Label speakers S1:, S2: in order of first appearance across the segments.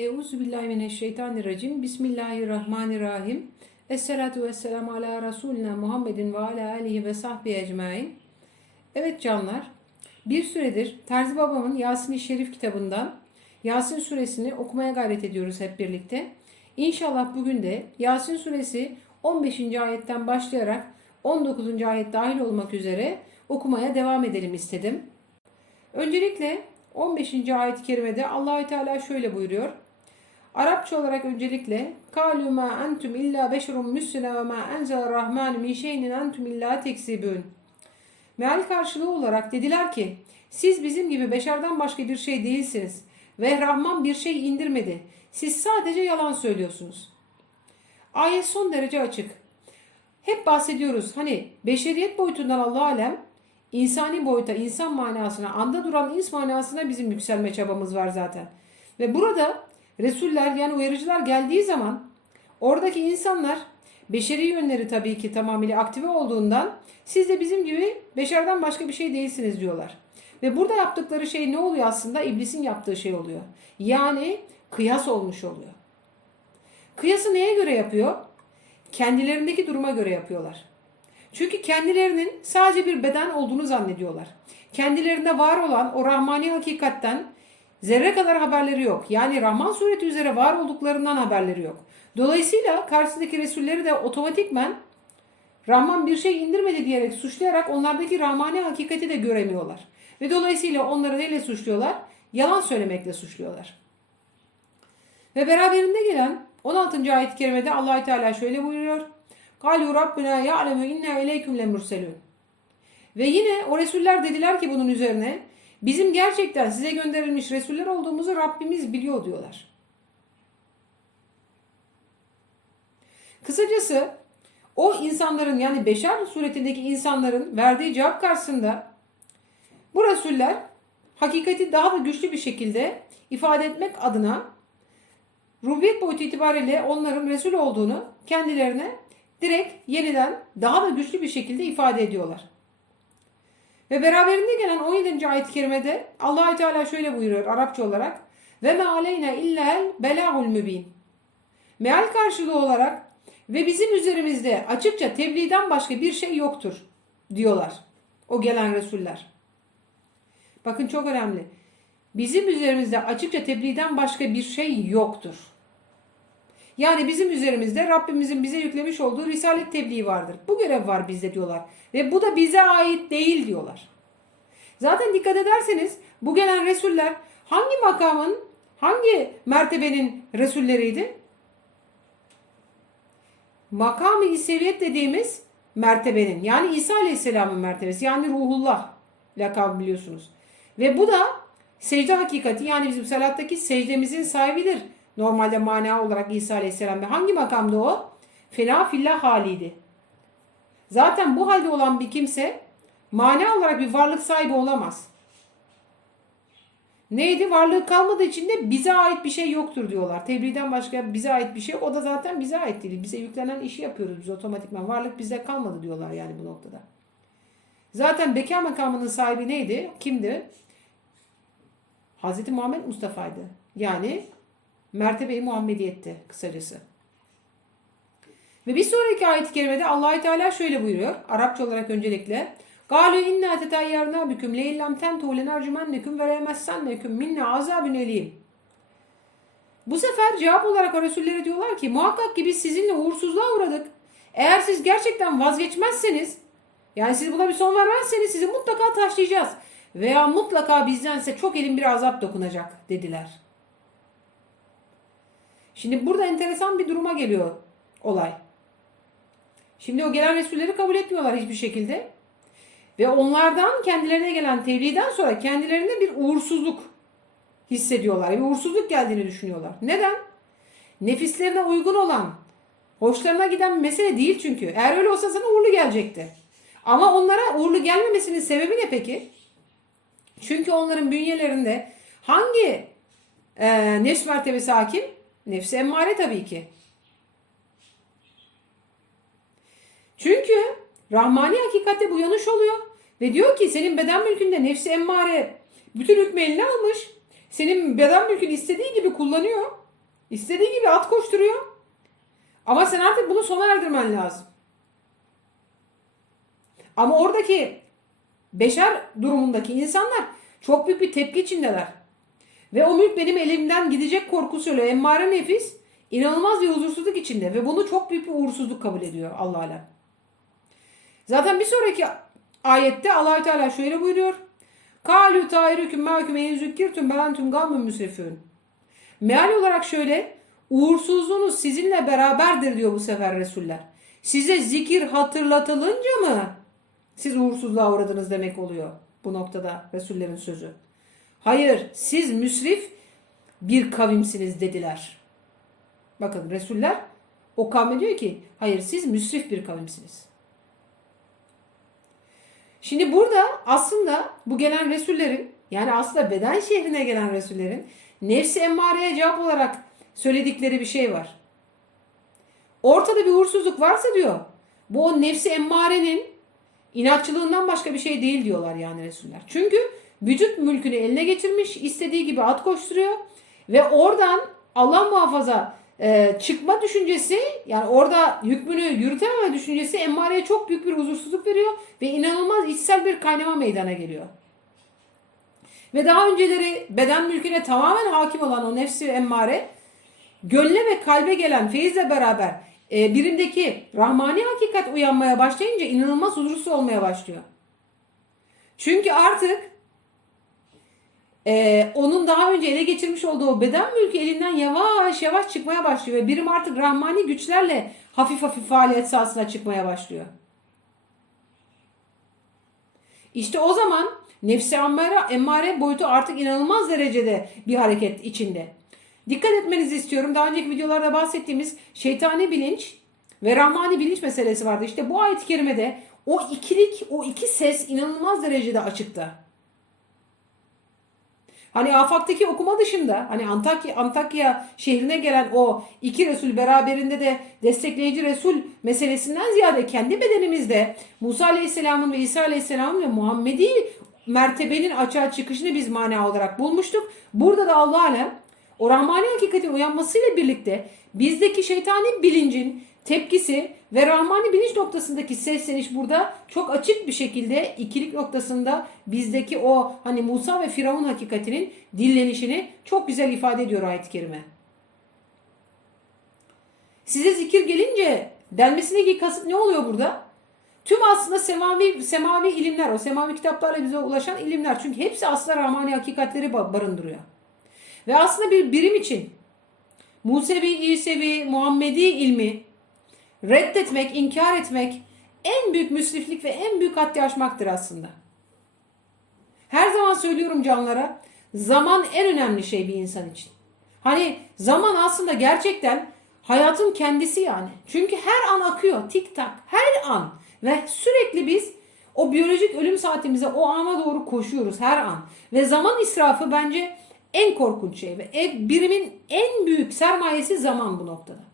S1: Euzu billahi mineşşeytanirracim. Bismillahirrahmanirrahim. Esselatu vesselamu ala Resulina Muhammedin ve ala alihi ve sahbihi ecmain. Evet canlar, bir süredir Terzi Babamın Yasin-i Şerif kitabından Yasin suresini okumaya gayret ediyoruz hep birlikte. İnşallah bugün de Yasin suresi 15. ayetten başlayarak 19. ayet dahil olmak üzere okumaya devam edelim istedim. Öncelikle 15. ayet-i kerimede Allahü Teala şöyle buyuruyor. Arapça olarak öncelikle kalu ma entum illa beşerun müsne ve ma enzel rahman min şeyin entum illa teksibün. Meal karşılığı olarak dediler ki siz bizim gibi beşerden başka bir şey değilsiniz ve Rahman bir şey indirmedi. Siz sadece yalan söylüyorsunuz. Ayet son derece açık. Hep bahsediyoruz hani beşeriyet boyutundan Allah alem insani boyuta, insan manasına, anda duran ins manasına bizim yükselme çabamız var zaten. Ve burada Resuller yani uyarıcılar geldiği zaman oradaki insanlar beşeri yönleri tabii ki tamamıyla aktive olduğundan siz de bizim gibi beşerden başka bir şey değilsiniz diyorlar. Ve burada yaptıkları şey ne oluyor aslında? İblisin yaptığı şey oluyor. Yani kıyas olmuş oluyor. Kıyası neye göre yapıyor? Kendilerindeki duruma göre yapıyorlar. Çünkü kendilerinin sadece bir beden olduğunu zannediyorlar. Kendilerinde var olan o rahmani hakikatten zerre kadar haberleri yok. Yani Rahman sureti üzere var olduklarından haberleri yok. Dolayısıyla karşısındaki Resulleri de otomatikmen Rahman bir şey indirmedi diyerek suçlayarak onlardaki Rahmani hakikati de göremiyorlar. Ve dolayısıyla onları neyle suçluyorlar? Yalan söylemekle suçluyorlar. Ve beraberinde gelen 16. ayet-i kerimede allah Teala şöyle buyuruyor. Galu Rabbina ya'lemu inna ileyküm lemurselun. Ve yine o Resuller dediler ki bunun üzerine bizim gerçekten size gönderilmiş Resuller olduğumuzu Rabbimiz biliyor diyorlar. Kısacası o insanların yani beşer suretindeki insanların verdiği cevap karşısında bu Resuller hakikati daha da güçlü bir şekilde ifade etmek adına rububiyet boyutu itibariyle onların Resul olduğunu kendilerine direkt yeniden daha da güçlü bir şekilde ifade ediyorlar. Ve beraberinde gelen 17. ayet-i kerimede allah Teala şöyle buyuruyor Arapça olarak ve me aleyna illel belahul mübin. Meal karşılığı olarak ve bizim üzerimizde açıkça tebliğden başka bir şey yoktur diyorlar o gelen Resuller. Bakın çok önemli. Bizim üzerimizde açıkça tebliğden başka bir şey yoktur. Yani bizim üzerimizde Rabbimizin bize yüklemiş olduğu risalet tebliği vardır. Bu görev var bizde diyorlar. Ve bu da bize ait değil diyorlar. Zaten dikkat ederseniz bu gelen Resuller hangi makamın, hangi mertebenin Resulleriydi? Makamı İseviyet dediğimiz mertebenin yani İsa Aleyhisselam'ın mertebesi yani ruhullah lakabı biliyorsunuz. Ve bu da secde hakikati yani bizim salattaki secdemizin sahibidir. Normalde mana olarak İsa Aleyhisselam ve hangi makamda o? Fena fillah haliydi. Zaten bu halde olan bir kimse mana olarak bir varlık sahibi olamaz. Neydi? Varlığı kalmadığı için de bize ait bir şey yoktur diyorlar. Tebliğden başka bize ait bir şey o da zaten bize ait değil. Bize yüklenen işi yapıyoruz biz otomatikman. Varlık bizde kalmadı diyorlar yani bu noktada. Zaten beka makamının sahibi neydi? Kimdi? Hazreti Muhammed Mustafa'ydı. Yani mertebe-i Muhammediyette kısacası. Ve bir sonraki ayet-i kerimede allah Teala şöyle buyuruyor. Arapça olarak öncelikle. İnna tetayyarna büküm leylem tentu lenercümenneküm ve remessenneküm minne azabün elim. Bu sefer cevap olarak Resullere diyorlar ki muhakkak ki biz sizinle uğursuzluğa uğradık. Eğer siz gerçekten vazgeçmezseniz yani siz buna bir son vermezseniz sizi mutlaka taşlayacağız. Veya mutlaka bizdense çok elin bir azap dokunacak dediler. Şimdi burada enteresan bir duruma geliyor olay. Şimdi o gelen Resulleri kabul etmiyorlar hiçbir şekilde. Ve onlardan kendilerine gelen tebliğden sonra kendilerine bir uğursuzluk hissediyorlar. Bir uğursuzluk geldiğini düşünüyorlar. Neden? Nefislerine uygun olan, hoşlarına giden bir mesele değil çünkü. Eğer öyle olsa sana uğurlu gelecekti. Ama onlara uğurlu gelmemesinin sebebi ne peki? Çünkü onların bünyelerinde hangi e, nefs mertebesi hakim? Nefsi emmare tabii ki. Çünkü Rahmani hakikatte bu yanlış oluyor. Ve diyor ki senin beden mülkünde nefsi emmare bütün hükmü eline almış. Senin beden mülkünü istediği gibi kullanıyor. İstediği gibi at koşturuyor. Ama sen artık bunu sona erdirmen lazım. Ama oradaki beşer durumundaki insanlar çok büyük bir tepki içindeler. Ve o mülk benim elimden gidecek korkusuyla emmare nefis inanılmaz bir huzursuzluk içinde ve bunu çok büyük bir uğursuzluk kabul ediyor Allah alem. Zaten bir sonraki ayette allah Teala şöyle buyuruyor. Kalü tayrüküm mâküm en zükkirtüm belentüm gammün müsrifün. Meal olarak şöyle uğursuzluğunuz sizinle beraberdir diyor bu sefer Resuller. Size zikir hatırlatılınca mı siz uğursuzluğa uğradınız demek oluyor bu noktada Resullerin sözü. Hayır siz müsrif bir kavimsiniz dediler. Bakın Resuller o kavme diyor ki hayır siz müsrif bir kavimsiniz. Şimdi burada aslında bu gelen Resullerin yani aslında beden şehrine gelen Resullerin nefsi emmareye cevap olarak söyledikleri bir şey var. Ortada bir uğursuzluk varsa diyor bu o nefsi emmarenin inatçılığından başka bir şey değil diyorlar yani Resuller. Çünkü vücut mülkünü eline geçirmiş istediği gibi at koşturuyor ve oradan Allah muhafaza e, çıkma düşüncesi yani orada hükmünü yürütememe düşüncesi emmareye çok büyük bir huzursuzluk veriyor ve inanılmaz içsel bir kaynama meydana geliyor. Ve daha önceleri beden mülküne tamamen hakim olan o nefsi emmare gönle ve kalbe gelen feyizle beraber e, birimdeki rahmani hakikat uyanmaya başlayınca inanılmaz huzursuz olmaya başlıyor. Çünkü artık e, onun daha önce ele geçirmiş olduğu o beden mülkü elinden yavaş yavaş çıkmaya başlıyor ve birim artık rahmani güçlerle hafif hafif faaliyet sahasına çıkmaya başlıyor. İşte o zaman nefsi emmare, emmare boyutu artık inanılmaz derecede bir hareket içinde. Dikkat etmenizi istiyorum. Daha önceki videolarda bahsettiğimiz şeytani bilinç ve rahmani bilinç meselesi vardı. İşte bu ayet-i kerimede o ikilik, o iki ses inanılmaz derecede açıkta. Hani afaktaki okuma dışında hani Antakya, Antakya şehrine gelen o iki Resul beraberinde de destekleyici Resul meselesinden ziyade kendi bedenimizde Musa Aleyhisselam'ın ve İsa Aleyhisselam'ın ve Muhammedi mertebenin açığa çıkışını biz mana olarak bulmuştuk. Burada da Allah o Rahmani hakikatin uyanmasıyla birlikte bizdeki şeytani bilincin tepkisi ve Rahmani bilinç noktasındaki sesleniş burada çok açık bir şekilde ikilik noktasında bizdeki o hani Musa ve Firavun hakikatinin dillenişini çok güzel ifade ediyor ayet-i kerime. Size zikir gelince denmesindeki kasıt ne oluyor burada? Tüm aslında semavi, semavi ilimler, o semavi kitaplarla bize ulaşan ilimler. Çünkü hepsi aslında Rahmani hakikatleri barındırıyor. Ve aslında bir birim için Musevi, İsevi, Muhammedi ilmi reddetmek, inkar etmek en büyük müsriflik ve en büyük haddi aşmaktır aslında. Her zaman söylüyorum canlara zaman en önemli şey bir insan için. Hani zaman aslında gerçekten hayatın kendisi yani. Çünkü her an akıyor tik tak her an ve sürekli biz o biyolojik ölüm saatimize o ana doğru koşuyoruz her an. Ve zaman israfı bence en korkunç şey ve birimin en büyük sermayesi zaman bu noktada.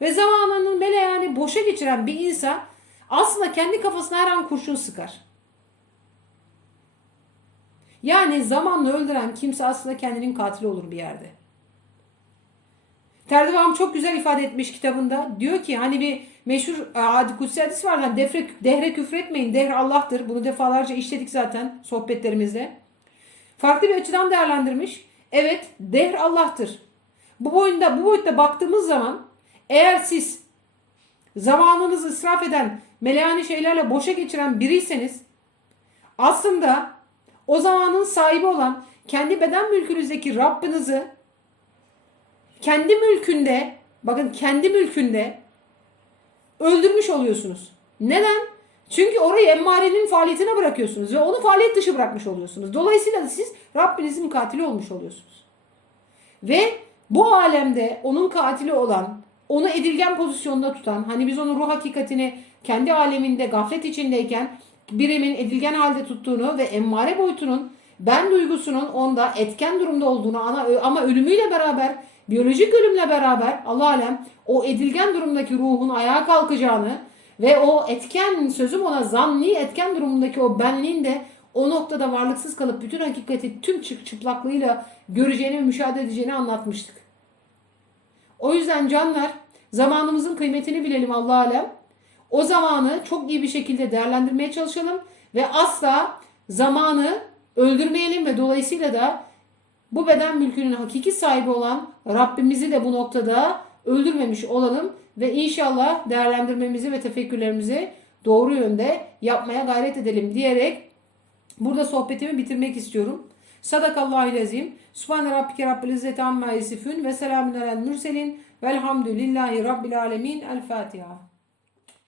S1: Ve zamanını böyle yani boşa geçiren bir insan aslında kendi kafasına her an kurşun sıkar. Yani zamanla öldüren kimse aslında kendinin katili olur bir yerde. Terdivam çok güzel ifade etmiş kitabında. Diyor ki hani bir meşhur e, adi kutsi hadis var. Yani defre, dehre küfretmeyin. Dehr Allah'tır. Bunu defalarca işledik zaten sohbetlerimizde. Farklı bir açıdan değerlendirmiş. Evet dehr Allah'tır. Bu boyunda bu boyutta baktığımız zaman eğer siz zamanınızı israf eden meleyani şeylerle boşa geçiren biriyseniz aslında o zamanın sahibi olan kendi beden mülkünüzdeki Rabbinizi kendi mülkünde bakın kendi mülkünde öldürmüş oluyorsunuz. Neden? Çünkü orayı emmarenin faaliyetine bırakıyorsunuz ve onu faaliyet dışı bırakmış oluyorsunuz. Dolayısıyla siz Rabbinizin katili olmuş oluyorsunuz. Ve bu alemde onun katili olan, onu edilgen pozisyonda tutan, hani biz onu ruh hakikatini kendi aleminde gaflet içindeyken birimin edilgen halde tuttuğunu ve emmare boyutunun ben duygusunun onda etken durumda olduğunu ama ölümüyle beraber biyolojik ölümle beraber Allah alem o edilgen durumdaki ruhun ayağa kalkacağını ve o etken sözüm ona zanni etken durumundaki o benliğin de o noktada varlıksız kalıp bütün hakikati tüm çıplaklığıyla göreceğini ve müşahede edeceğini anlatmıştık. O yüzden canlar zamanımızın kıymetini bilelim Allah alem. O zamanı çok iyi bir şekilde değerlendirmeye çalışalım ve asla zamanı öldürmeyelim ve dolayısıyla da bu beden mülkünün hakiki sahibi olan Rabbimizi de bu noktada öldürmemiş olalım ve inşallah değerlendirmemizi ve tefekkürlerimizi doğru yönde yapmaya gayret edelim diyerek burada sohbetimi bitirmek istiyorum. Sadakallahu lezim. Subhane rabbike rabbil izzeti amma yasifun ve selamun alel mürselin velhamdülillahi rabbil alemin. El Fatiha.